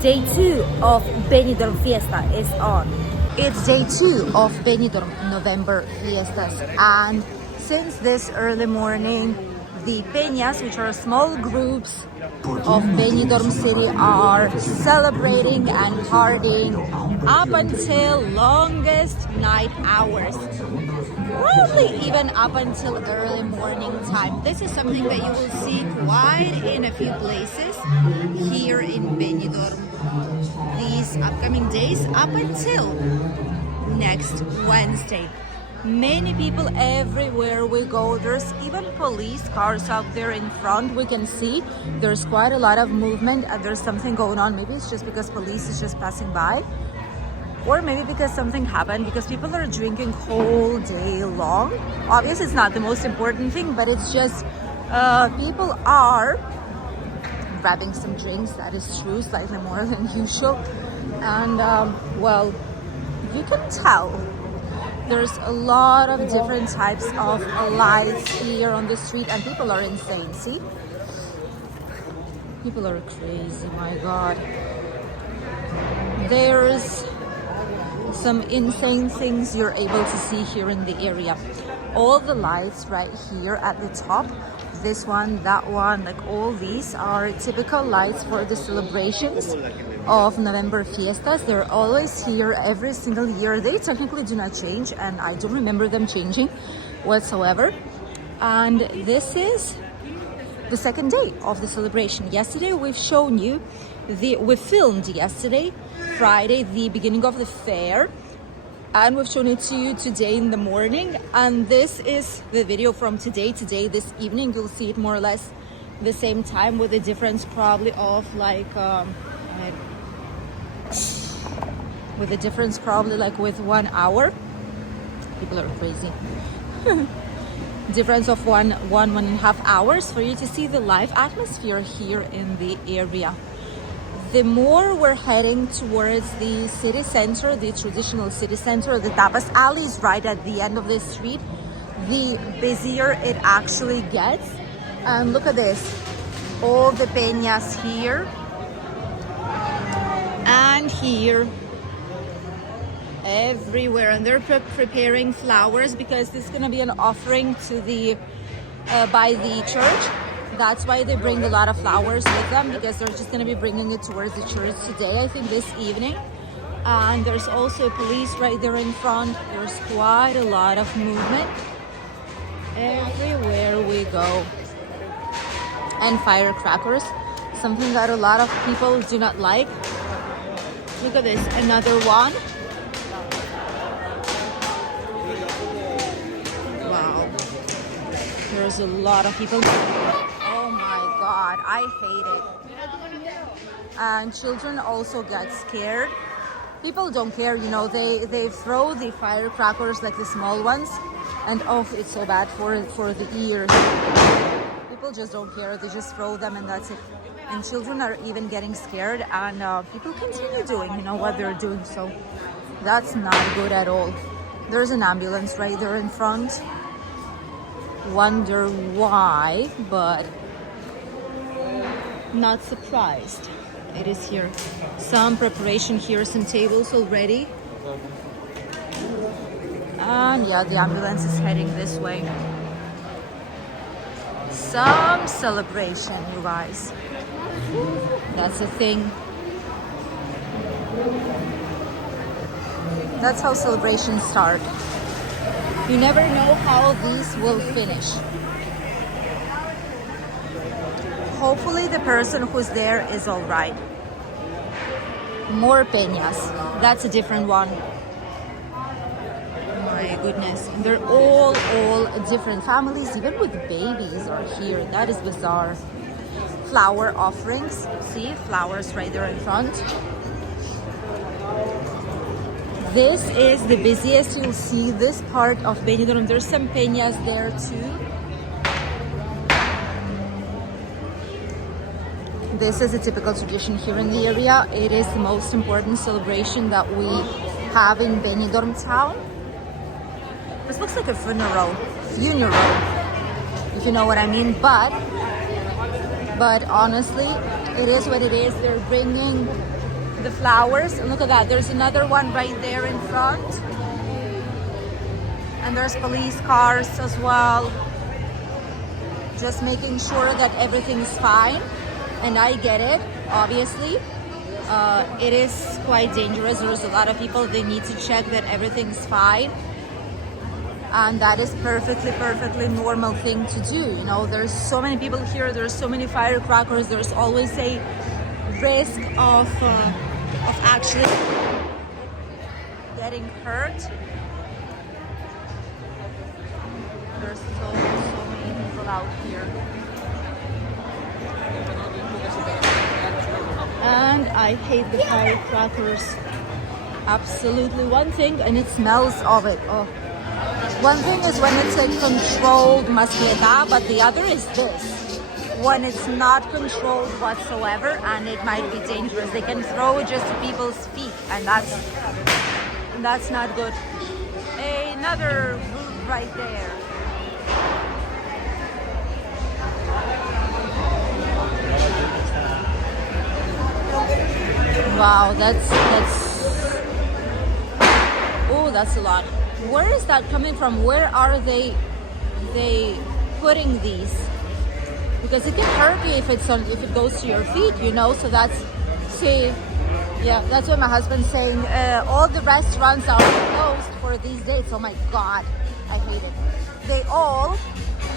Day 2 of Benidorm Fiesta is on. It's day 2 of Benidorm November Fiestas, and since this early morning, the Penas, which are small groups of Benidorm city, are celebrating and partying up until longest night hours. Probably even up until early morning time. This is something that you will see quite in a few places here in Benidorm these upcoming days up until next Wednesday. Many people everywhere we go. There's even police cars out there in front. We can see there's quite a lot of movement and there's something going on. Maybe it's just because police is just passing by, or maybe because something happened, because people are drinking whole day long. Obviously it's not the most important thing, but it's just people are grabbing some drinks. That is true, slightly more than usual. And well, you can tell there's a lot of different types of lights here on the street, and people are insane. See, people are crazy. My god, there's some insane things you're able to see here in the area. All the lights right here at the top, this one, that one, like all these are typical lights for the celebrations of November Fiestas. They're always here every single year. They technically do not change, and I don't remember them changing whatsoever. And this is the second day of the celebration. Yesterday we've shown you we filmed yesterday, Friday, the beginning of the fair, and we've shown it to you today in the morning, and this is the video from today, this evening. You'll see it more or less the same time, with a difference probably of like with 1 hour. People are crazy. Difference of one and a half hours for you to see the live atmosphere here in the area. The more we're heading towards the city center, the traditional city center, the tapas alley is right at the end of the street, the busier it actually gets. And look at this, all the peñas here and here, everywhere, and they're preparing flowers because this is going to be an offering to the by the church. That's why they bring a lot of flowers with them, because they're just going to be bringing it towards the church today, I think this evening. And there's also police right there in front. There's quite a lot of movement everywhere we go. And firecrackers, something that a lot of people do not like. Look at this, another one. Wow, there's a lot of people. Oh my god, I hate it. And children also get scared. People don't care, you know, they throw the firecrackers, like the small ones, and oh, it's so bad for the ears. People just don't care, they just throw them and that's it. And children are even getting scared, and people continue doing, you know, what they're doing, so that's not good at all. There's an ambulance right there in front. Wonder why, but not surprised. It is here. Some preparation here, some tables already. And yeah, the ambulance is heading this way. Some celebration, you guys. That's the thing. That's how celebrations start. You never know how these will finish. Hopefully the person who's there is all right. More peñas. That's a different one. My goodness. And they're all different families, even with babies are here. That is bizarre. Flower offerings. See, flowers right there in front. This is the busiest. You'll see this part of Benidorm. There's some peñas there too. This is a typical tradition here in the area. It is the most important celebration that we have in Benidorm town. This looks like a funeral, if you know what I mean. But honestly, it is what it is. They're bringing the flowers. And look at that, there's another one right there in front. And there's police cars as well. Just making sure that everything's fine. And I get it, obviously. It is quite dangerous. There's a lot of people, they need to check that everything's fine. And that is perfectly normal thing to do. You know, there's so many people here, there's so many firecrackers, there's always a risk of actually getting hurt. There's so many people out here. And I hate the firecrackers. Absolutely. One thing, and it smells of it. Oh. One thing is when it's a controlled mascleta, but the other is this. When it's not controlled whatsoever, and it might be dangerous. They can throw it just to people's feet, and that's not good. Another route right there. Wow, that's oh, that's a lot. Where is that coming from? Where are they putting these? Because it can hurt you if it goes to your feet, you know. So that's, see, yeah, that's what my husband's saying. All the restaurants are closed for these days. Oh my God, I hate it. They all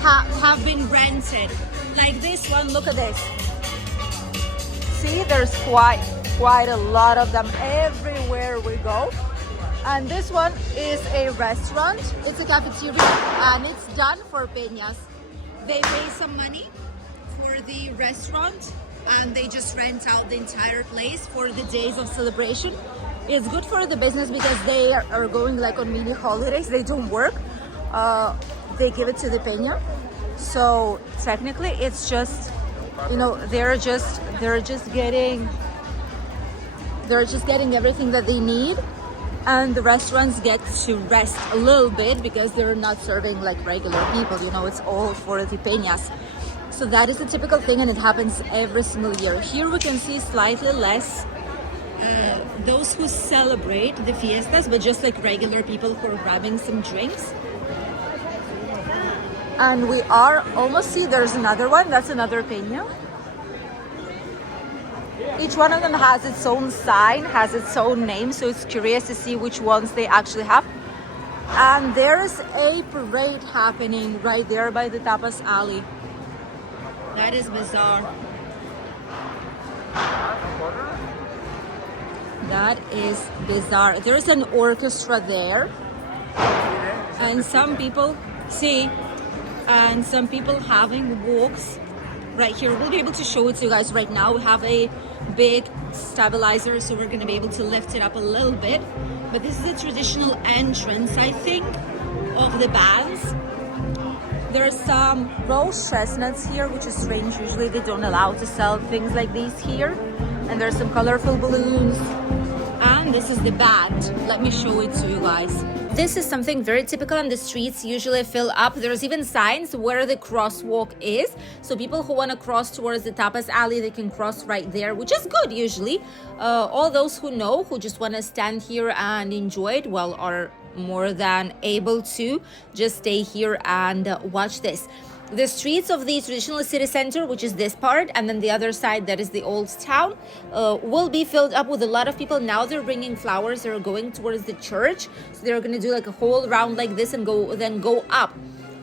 have been rented. Like this one, look at this. See, there's quite a lot of them everywhere we go. And this one is a restaurant. It's a cafeteria and it's done for Penas. They pay some money for the restaurant and they just rent out the entire place for the days of celebration. It's good for the business because they are going like on mini holidays. They don't work. They give it to the Peña. So technically it's just, you know, they're just getting everything that they need, and the restaurants get to rest a little bit because they're not serving like regular people, you know, it's all for the Peñas. So that is a typical thing, and it happens every single year. Here we can see slightly less those who celebrate the fiestas, but just like regular people who are grabbing some drinks. And we are almost, see, there's another one, that's another Peña. Each one of them has its own sign, has its own name, so it's curious to see which ones they actually have. And there's a parade happening right there by the tapas alley. That is bizarre. That is bizarre. There's an orchestra there. And some people, see, and some people having walks right here. We'll be able to show it to you guys right now. We have a big stabilizer, so we're going to be able to lift it up a little bit. But this is a traditional entrance, I think, of the bands. There are some roast chestnuts here, which is strange. Usually they don't allow to sell things like these here. And there's some colorful balloons. And this is the band. Let me show it to you guys. This is something very typical on the streets, usually fill up. There's even signs where the crosswalk is. So people who want to cross towards the tapas alley, they can cross right there, which is good usually. All those who know, who just want to stand here and enjoy it, well, are more than able to just stay here and watch this. The streets of the traditional city center, which is this part, and then the other side, that is the old town, will be filled up with a lot of people. Now they're bringing flowers. They're going towards the church. So they're going to do like a whole round like this and go up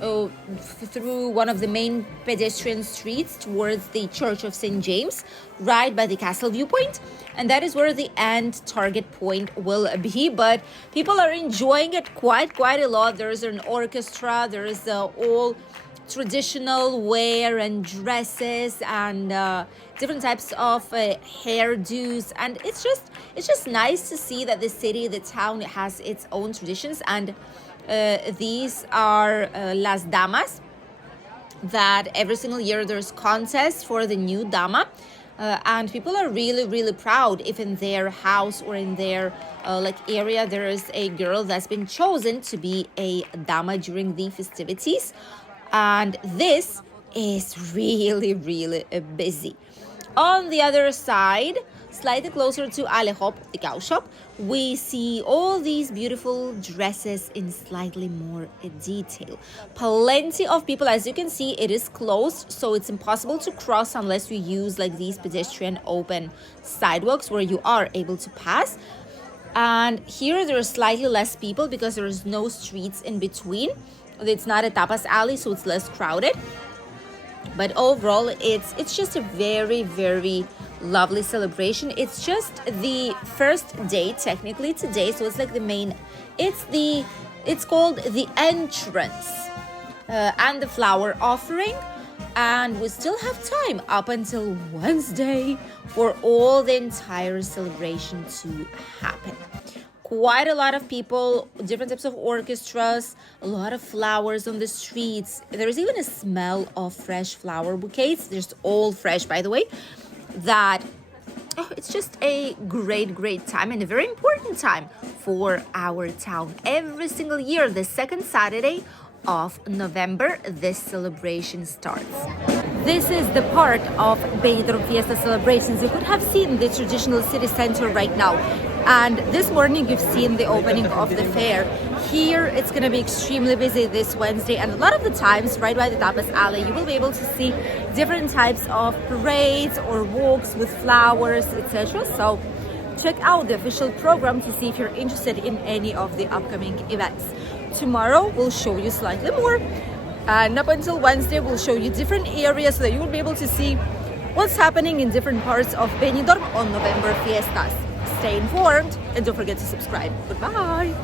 through one of the main pedestrian streets towards the Church of St. James, right by the castle viewpoint. And that is where the end target point will be. But people are enjoying it quite a lot. There is an orchestra. There is all traditional wear and dresses and different types of hairdos, and it's just nice to see that the city, the town, has its own traditions. And these are las damas, that every single year there's contests for the new dama, and people are really proud if in their house or in their like area there is a girl that's been chosen to be a dama during the festivities. And this is really busy. On the other side, slightly closer to Alehop, the cow shop, we see all these beautiful dresses in slightly more detail. Plenty of people, as you can see, it is closed, so it's impossible to cross unless you use like these pedestrian open sidewalks where you are able to pass. And here there are slightly less people because there is no streets in between. It's not a tapas alley, so it's less crowded. But overall, it's just a very, very lovely celebration. It's just the first day technically today, so it's like the main. It's called the entrance and the flower offering. And we still have time up until Wednesday for all the entire celebration to happen. Quite a lot of people, different types of orchestras, a lot of flowers on the streets. There's even a smell of fresh flower bouquets. They're all fresh, by the way. It's just a great time and a very important time for our town. Every single year, the second Saturday of November, this celebration starts. This is the part of Benidorm Fiesta celebrations. You could have seen the traditional city center right now. And this morning you've seen the opening of the fair. Here it's going to be extremely busy this Wednesday, and a lot of the times right by the tapas alley you will be able to see different types of parades or walks with flowers, etc. So check out the official program to see if you're interested in any of the upcoming events. Tomorrow we'll show you slightly more, and up until Wednesday we'll show you different areas so that you will be able to see what's happening in different parts of Benidorm on November Fiestas. Stay informed and don't forget to subscribe. Goodbye.